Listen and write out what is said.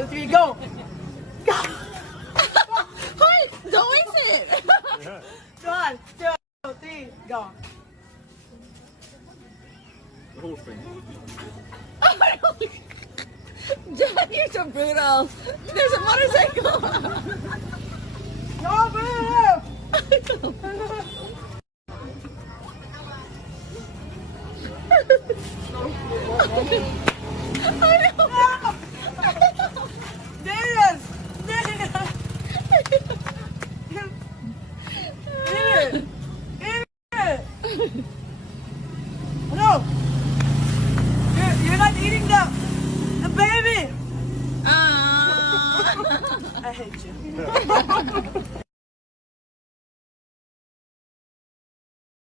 2, 3, go! Go! Hold! Don't waste it! 1, 2, 3, go! The whole thing. John, you're so brutal. There's a motorcycle. No, move! Darius! No! You're not eating the baby! Ah. I hate you.